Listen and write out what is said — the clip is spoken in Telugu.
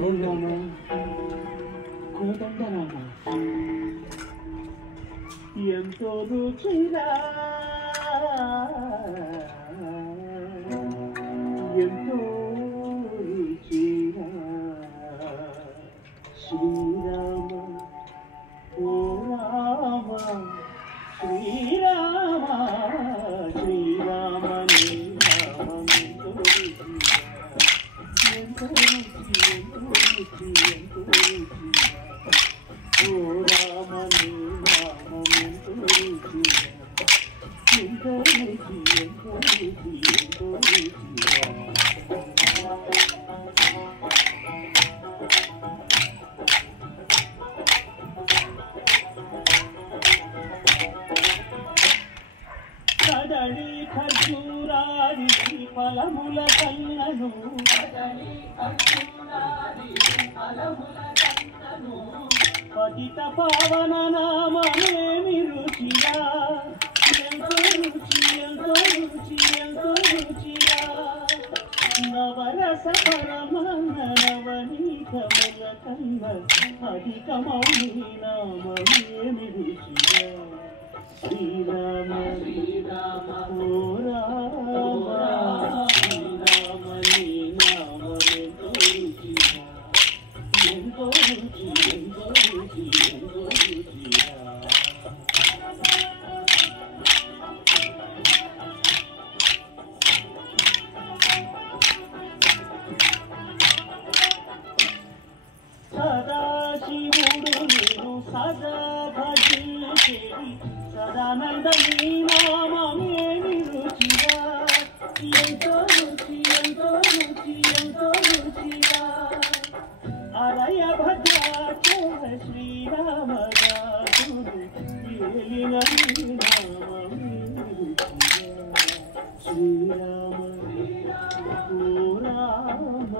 శ్రీరామ కోదండరామ ఎంతో రుచిరా ఎంతో రుచిరా శ్రీరామ ఓ రామ శ్రీరామ శ్రీరామ నీ నామం ఎంతో రుచిరా ఎంతో రుచి ఎంతో రుచి ఓ రామ నీ నామం ఎంతో రుచిరా ఎంతో రుచి ఎంతో రుచి ఎంతో రుచిరా కదలి ఖర్జూరాది ఫలముల కన్నను పతిత పావన నామమేమి రుచిరా ఎంతో రుచి ఎంతో రుచి ఎంతో రుచిరా నవరస పరమాన్న నవనీతముల కన్న అధికమౌని నామమేమి రుచిరా శ్రీరామ శ్రీరామ ఓ రామ శ్రీరామ నీ నామమెంతో రుచిరా ఎంతో రుచి ఎంతో రుచి ఎంతో రుచిరా సదాశివుడు నేను సదా భజించేది సదానంద నీ నామమేమి రుచిరా ఎంతో రుచి ఎంతో రుచి ఎంతో రుచిరా అరయ భద్రాచల శ్రీరామదాసుడు ఏలిన నీ నామమేమి రుచిరా శ్రీరామ ఓ రామ